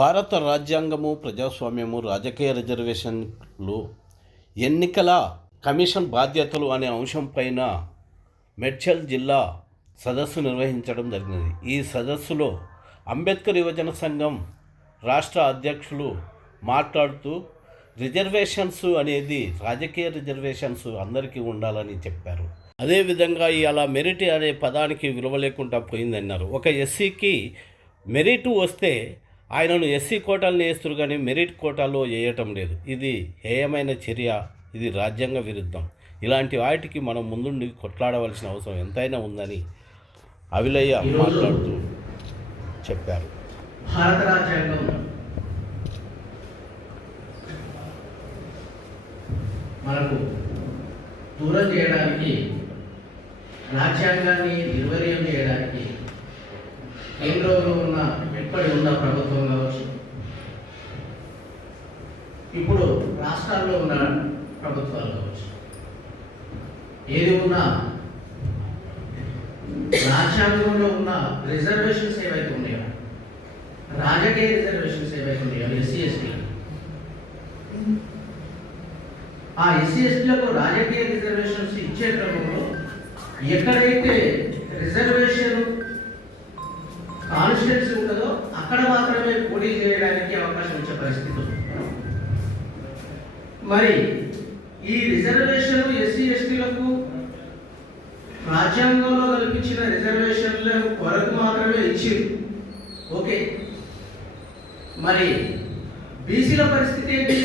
భారత రాజ్యాంగము, ప్రజాస్వామ్యము, రాజకీయ రిజర్వేషన్లు, ఎన్నికల కమిషన్ బాధ్యతలు అనే అంశంపైన మేడ్చల్ జిల్లా సదస్సు నిర్వహించడం జరిగినది. ఈ సదస్సులో అంబేద్కర్ యువజన సంఘం రాష్ట్ర అధ్యక్షులు మాట్లాడుతూ రిజర్వేషన్స్ అనేది రాజకీయ రిజర్వేషన్స్ అందరికీ ఉండాలని చెప్పారు. అదేవిధంగా ఇలా మెరిట్ అనే పదానికి విలువ లేకుండా పోయిందన్నారు. ఒక ఎస్సీకి మెరిట్ వస్తే ఆయనను ఎస్సీ కోటాలను వేస్తారు కానీ మెరిట్ కోటాలో వేయటం లేదు. ఇది హేయమైన చర్య, ఇది రాజ్యాంగ విరుద్ధం. ఇలాంటి వాటికి మనం ముందుండి కొట్లాడవలసిన అవసరం ఎంతైనా ఉందని అవిలయ్య మాట్లాడుతూ చెప్పారు. భారత రాజ్యాంగం మనకు దూరం చేయడానికి, రాజ్యాంగాన్ని నిర్వీర్యం చేయడానికి కేంద్రంలో ఉన్న ఎప్పటి ఉన్న ప్రభుత్వం కావచ్చు, ఇప్పుడు రాష్ట్రాల్లో ఉన్న ప్రభుత్వాలు కావచ్చు, ఏది ఉన్నా రాజ్యాంగంలో ఉన్న రిజర్వేషన్స్ ఏవైతే ఉన్నాయో, రాజకీయ రిజర్వేషన్స్ ఏవైతే ఉన్నాయో ఎస్సీ ఎస్టీ, ఆ ఎస్సీ ఎస్టీలకు రాజకీయ రిజర్వేషన్స్ ఇచ్చే క్రమంలో ఎక్కడైతే రిజర్వేషన్ కాన్స్టిట్యున్సీ ఉంటుందో అక్కడ మాత్రమే పోటీ చేయడానికి అవకాశం ఇచ్చే పరిస్థితి ఉంది. మరి ఈ రిజర్వేషన్ ఎస్సీ ఎస్టీలకు రాజ్యాంగంలో కల్పించిన రిజర్వేషన్ల కొరకు మాత్రమే ఇచ్చింది, ఓకే. మరి బీసీల పరిస్థితి ఏంటి?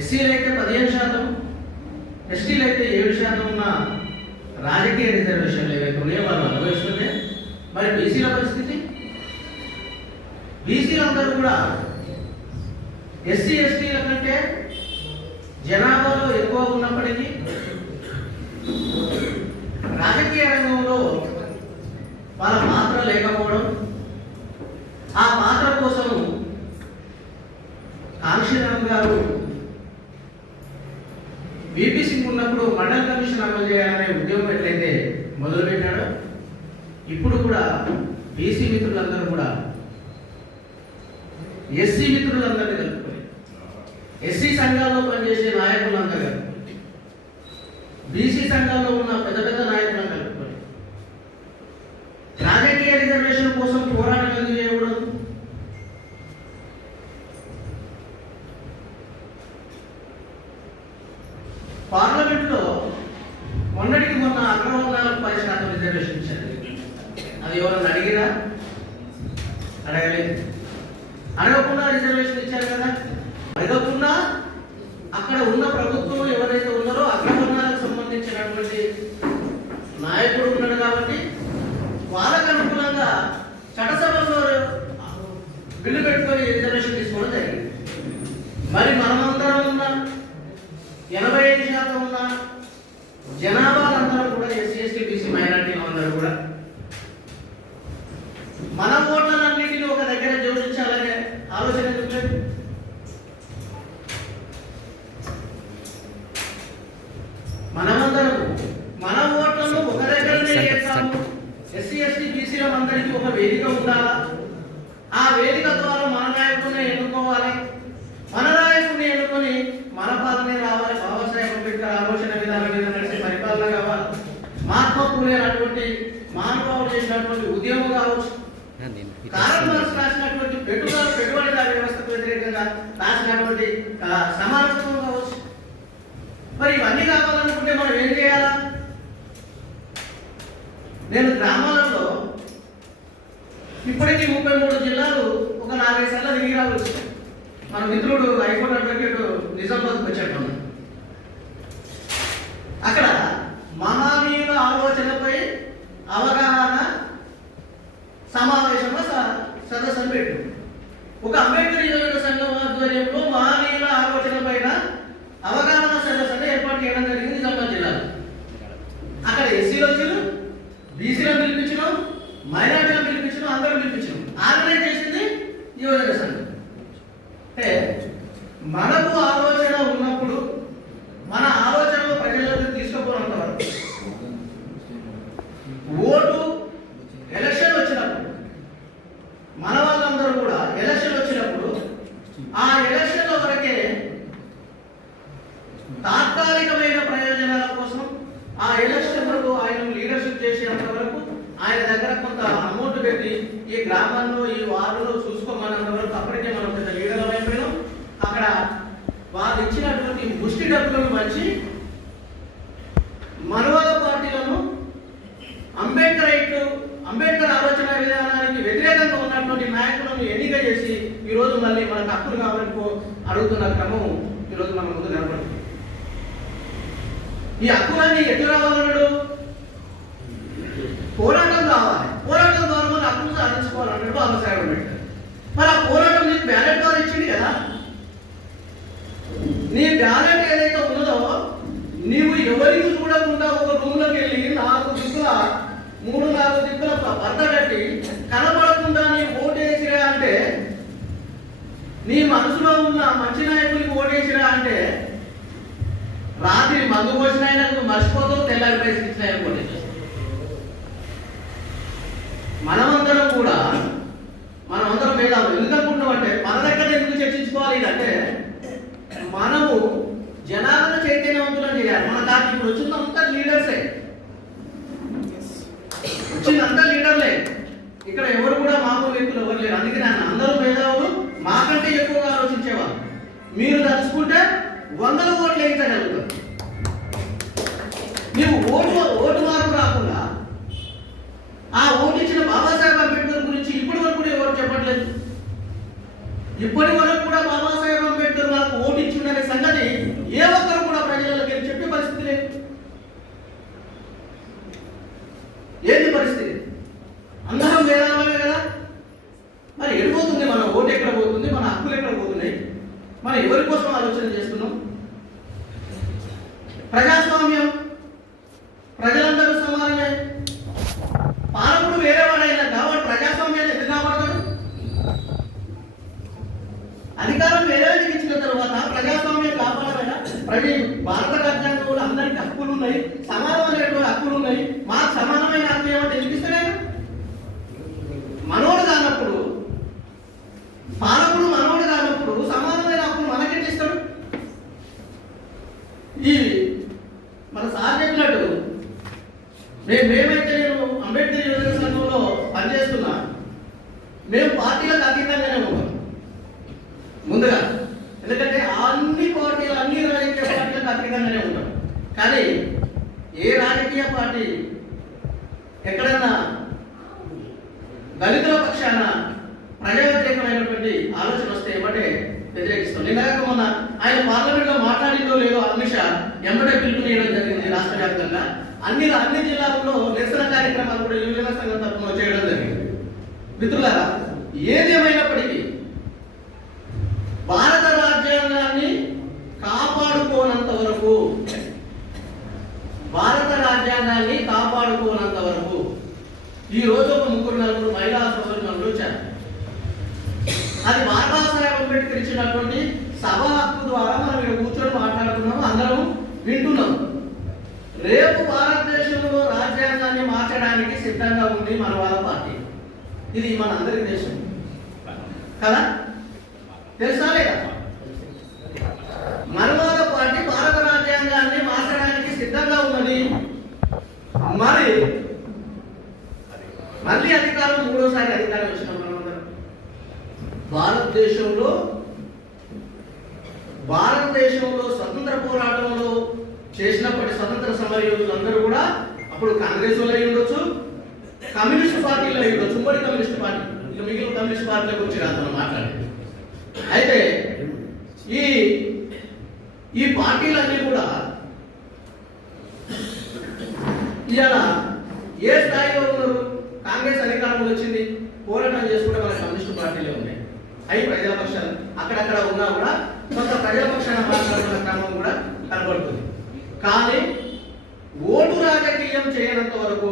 ఎస్సీలు అయితే 15%, ఎస్టీలు అయితే 7% ఉన్న రాజకీయ రిజర్వేషన్లు ఏవైతే ఉన్నాయో వాళ్ళు అనుభవిస్తుంటే, మరి బీసీల పరిస్థితి? బీసీలందరూ కూడా ఎస్సీ ఎస్టీల కంటే జనాభాలో ఎక్కువ ఉన్నప్పటికీ రాజకీయ రంగంలో వాళ్ళ పాత్ర లేకపోవడం, ఆ పాత్ర కోసం కాంక్షీరామ్ గారు బీపీ సింగ్ ఉన్నప్పుడు మండల్ కమిషన్ అమలు చేయాలనే ఉద్యమం ఎట్లయితే మొదలుపెట్టాడో, ఇప్పుడు కూడా బీసీ మిత్రులందరూ కూడా ఎస్సీ మిత్రులందరినీ కలుపుకొని, ఎస్సీ సంఘాల్లో పనిచేసే నాయకులందరూ కలుపుకొని, బీసీ సంఘాల్లో ఉన్న పెద్ద పెద్ద నాయకులను కలుపుకొని రాజకీయ రిజర్వేషన్ కోసం పోరాటం ఎందుకు చేయకూడదు? పార్లమెంట్లో మొన్నటికి మొన్న అగ్రవర్ణాలకు 10% రిజర్వేషన్ ఇచ్చారు. అది ఎవరన్నా అడిగిరా? అడగలేదు. అడగకుండా రిజర్వేషన్ ఇచ్చారు కదా. అడగకుండా అక్కడ ఉన్న ప్రభుత్వం ఎవరైతే ఉన్నారో అగ్రవర్ణాలకు సంబంధించినటువంటి నాయకుడు ఉన్నాడు కాబట్టి వాళ్ళకు అనుకూలంగా చట్టసభలో బిల్లు పెట్టుకొని రిజర్వేషన్ తీసుకోవడం జరిగింది. మరి మనమందరం ఉన్న 85% ఉన్న జనాభాలందరూ కూడా ఎస్సీ ఎస్టీ బీసీ మైనారిటీలు అందరూ కూడా మన ఓట్లన్నింటినీ ఒక దగ్గర జోడించాలనే ఆలోచన ఎందుకు లేదు? మనమందరం మన ఓట్లను ఒక దగ్గరనే చేస్తాము. ఎస్సీ ఎస్టీ బీసీల అందరికీ ఒక వేదిక ఉండాలా? ఆ వేదిక ద్వారా మన నాయకుడిని ఎన్నుకోవాలి. మన నాయకుడిని ఎన్నుకొని మన పాలనే రావాలి. బాబాసాహెబ్ అంబేద్కర్ ఆలోచన విధానం మీద నడిచే పరిపాలన కావాలి. మహాత్మా పూలే అటువంటి మానవాళులు చేసినటువంటి ఉద్యమం కావచ్చు, కారల్ మార్క్స్ రాసినటువంటి పెట్టుబడిదారు వ్యవస్థకు వ్యతిరేకంగా రాసినటువంటి సమానత్వం కావచ్చు. మరి ఇవన్నీ కావాలనుకుంటే మనం ఏం చేయాలా? నేను గ్రామాలలో ఇప్పటికీ 33 జిల్లాలు ఒక 4-5 సార్లు తిరిగి రావచ్చు. మన మిత్రుడు హైకోర్టు అడ్వకేట్ నిజామాబాద్కి వచ్చాడు. అక్కడ మహనీయుల ఆలోచనపై అవగాహన సమావేశంలో సదస్సులు పెట్టు. ఒక అంబేద్కర్ యువజన సంఘం ఆధ్వర్యంలో మహనీయుల ఆలోచన పైన అవగాహన సదస్సులు ఏర్పాటు చేయడం జరిగింది నిజామాబాద్ జిల్లాలో. అక్కడ ఎస్సీలు వచ్చారు, బీసీలను పిలిపించడం, మైనార్టీలను పిలిపించడం, అందరూ పిలిపించడం. ఆర్గనైజ్ చేసింది యువజన సంఘం. అంటే మనకు ఆలోచన ఉన్నప్పుడు ఆ ఎలక్షన్ వరకు ఆయన లీడర్షిప్ చేసేంత వరకు ఆయన దగ్గర కొంత అమౌంట్ పెట్టి ఈ గ్రామాల్లో ఈ వార్డులో చూసుకోమన్నంత వరకు అప్పటికే మనం పెద్ద లీడర్ అయిపోయినాం. అక్కడ వాళ్ళు ఇచ్చినటువంటి ముష్టి డబ్బులను మంచి మనవాద పార్టీలను అంబేద్కర్ ఆలోచన విధానానికి వ్యతిరేకంగా ఉన్నటువంటి నాయకులను ఎన్నిక చేసి ఈరోజు మళ్ళీ మనకు హక్కులు కావాలని అడుగుతున్న క్రమం ఈరోజు మన ముందు కనపడుతుంది. ఈ హక్కులన్నీ ఎట్లా రావాలన్నాడు? పోరాటం కావాలి. పోరాటం ద్వారా మన హక్కులు సాధించుకోవాలన్నాడు బాబాసాహెబ్ అంబేద్కర్. మరి ఆ పోరాటం నీకు బ్యాలెట్ ద్వారా ఇచ్చింది కదా. నీ బ్యాలెట్ ఏదైతే ఉన్నదో నీవు ఎవరికి చూడకుండా ఒక రూమ్లోకి వెళ్ళి 4 దిక్కుల భర్త కట్టి కనబడకుండా నీ ఓటేసిరా అంటే, నీ మనసులో ఉన్న మంచి నాయకుడికి ఓటేసిరా అంటే రాత్రి మందు పోసిన ఆయన మర్చిపోతావు, తెల్లారి ప్రయత్నించిన ఆయన ఓటేసి. మనమందరం మేధావులు ఎందుకనుకుంటున్నామంటే మన దగ్గర ఎందుకు చర్చించుకోవాలి అంటే మనము జనాలను చైతన్యవంతులను చేయాలి. మన దానికి ఇప్పుడు వచ్చిందంతా లీడర్సే, వచ్చిందంతా లీడర్లే. ఇక్కడ ఎవరు కూడా మామూలు వ్యక్తులు ఎవరు లేరు. అందుకే అందరూ మేధావులు మాకంటే ఎక్కువగా ఆలోచించేవారు. మీరు తలుచుకుంటే 100 ఓట్లు వేయించగలుగుతారు. నీవు ఓటు మార్పు రాకుండా ఆ ఓటు ఇచ్చిన బాబాసాహెబ్ అంబేద్కర్ గురించి ఇప్పటి వరకు కూడా ఎవరు చెప్పట్లేదు. ఇప్పటి వరకు కూడా బాబాసాహెబ్ అంబేద్కర్ మనకు ఓటు ఇచ్చిందనే సంగతి ఏ ఒక్కరు కూడా ప్రజలకు చెప్పే పరిస్థితి లేదు. ఏంది పరిస్థితి? అందరం వేదాలమే కదా. మరి ఎడిపోతుంది మన ఓటు, ఎక్కడ పోతుంది, మన హక్కులు ఎక్కడ పోతున్నాయి, మనం ఎవరి కోసం ఆలోచన చేస్తున్నాం? ప్రజాస్వామ్యం, ప్రజలందరూ సమానమే. పాలకుడు వేరేవాడైనా కాబట్టి ప్రజాస్వామ్యాన్ని ఎందుకు కాపాడతాడు? అధికారం వేరేవాడికి ఇచ్చిన తర్వాత ప్రజాస్వామ్యం కాపాడమైనా భారత రాజ్యాంగంలో అందరికి హక్కులు ఉన్నాయి, సమానమైనటువంటి హక్కులు ఉన్నాయి. మాకు సమానమైన హక్కు ఏమంటే ఎందుకిస్తాడే? మనోడు కానప్పుడు, పాలకుడు మనోడు కానప్పుడు సమానమైన హక్కులు మనకెట్టిస్తాడు? ఈ మన సార్ చెప్పినట్టు మేమైతే నేను అంబేద్కర్ యువజన సంఘంలో పనిచేస్తున్నా, మేము పార్టీలకు అతీతంగానే ఉంటాం ముందుగా. ఎందుకంటే అన్ని పార్టీలు, అన్ని రాజకీయ పార్టీలకు అతీతంగానే ఉంటాం. కానీ ఏ రాజకీయ పార్టీ ఎక్కడన్నా దళితుల పక్షాన ప్రజా వ్యతిరేకమైనటువంటి ఆలోచన వస్తే ఏమంటే వ్యతిరేకిస్తాం. నిన్నగాక మొన్న ఆయన పార్లమెంట్ లో మాట్లాడిందో లేదో అమిత్ షా ఎంబడే పిలుపునియడం జరిగింది. రాష్ట్ర వ్యాప్తంగా అన్ని జిల్లాల్లో నిరసన కార్యక్రమాలు కూడా యువజన సంఘం తరఫున చేయడం జరిగింది. మిత్రులారా, ఏదేమైనప్పటికీ భారత రాజ్యాంగాన్ని కాపాడుకోనంత వరకు, ఈ రోజు ఒక 3-4 మహిళా సోదరులు వచ్చారు. అది బాబాసాహెబ్ అంబేద్కర్ ఇచ్చినటువంటి సభ హక్కు ద్వారా మనం ఇక్కడ కూర్చొని మాట్లాడుతున్నాము, అందరం వింటున్నాం. రేపు భారతదేశంలో రాజ్యాంగాన్ని మార్చడానికి సిద్ధంగా ఉంది మనవాద పార్టీ. ఇది మన అందరికి దేశం కదా, తెలుసా లేదా? మనవాద పార్టీ భారత రాజ్యాంగాన్ని మార్చడానికి సిద్ధంగా ఉన్నది. మళ్ళీ అధికారం, 3వసారి అధికారం వచ్చిన మనమందరం భారతదేశంలో స్వతంత్ర పోరాటంలో చేసినప్పటి స్వతంత్ర సమరయోధులందరూ కూడా అప్పుడు కాంగ్రెస్ వాళ్ళు అయి ఉండొచ్చు, కమ్యూనిస్ట్ పార్టీలు అయి ఉండొచ్చు, ఉమ్మడి కమ్యూనిస్ట్ పార్టీ, ఇంకా మిగిలిన కమ్యూనిస్ట్ పార్టీల గురించి రాత్రి మాట్లాడేది. అయితే ఈ పార్టీలన్నీ కూడా ఇవాళ ఏ స్థాయిలో ఉన్నారు? కాంగ్రెస్ అధికారంలో వచ్చింది, పోరాటం చేసుకుంటే మన కమ్యూనిస్ట్ పార్టీలే ఉన్నాయి. అవి ప్రజాపక్షాలు అక్కడక్కడ ఉన్నా కూడా కొంత ప్రజాపక్షాన మాట్లాడుతున్న క్రమం కూడా కనబడుతుంది. కానీ ఓటు రాజకీయం చేయనంత వరకు,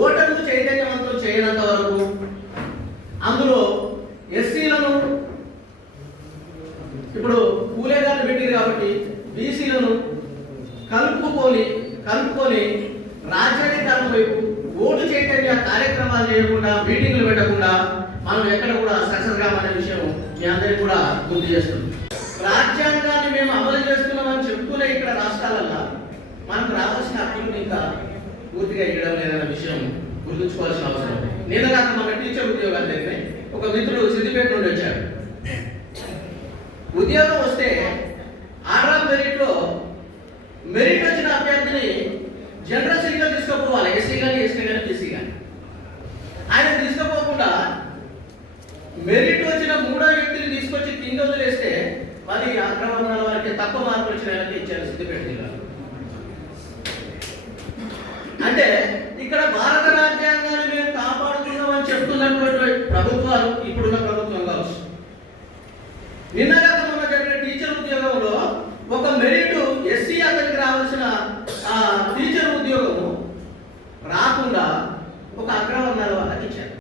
ఓటర్లు చైతన్యవంతం చేయనంత వరకు, అందులో ఎస్సీలను ఇప్పుడు పూలే గారిని పెట్టింది కాబట్టి బీసీలను కలుపుకొని రాజ్యాధికారం వైపు ఓటు చైతన్య కార్యక్రమాలు చేయకుండా, మీటింగ్లు పెట్టకుండా మనం ఎక్కడ కూడా సక్సెస్ కామనే విషయం మీ అందరికీ కూడా గుర్తు చేస్తుంది. రాజ్యాంగాన్ని మేము అమలు చేస్తున్నామని చెప్తూనే ఇక్కడ రాష్ట్రాలల్లో మనకు రావాల్సిన ఇంకా పూర్తిగా ఇవ్వడం లేదన్న విషయం గుర్తుంచుకోవాల్సిన అవసరం ఉంది. నేను కాక మన టీచర్ ఉద్యోగాలు దగ్గర ఒక మిత్రుడు సిద్దిపేట నుండి వచ్చాడు. ఉద్యోగం వస్తే ఆర్ఆర్ మెరిట్ వచ్చిన అభ్యర్థిని జనరల్ సీట్గా తీసుకోపోవాలి, ఎస్సీ కానీ ఎస్టీ కానీ బీసీ కానీ. ఆయన తీసుకోపోకుండా మెరిట్ వచ్చిన మూడో వ్యక్తిని తీసుకొచ్చి కింద వదిలేస్తే మరి అక్రమాల వారికి తక్కువ మార్కులు వచ్చిన ఇచ్చారు సిద్దిపేట జిల్లాలో. అంటే ఇక్కడ భారత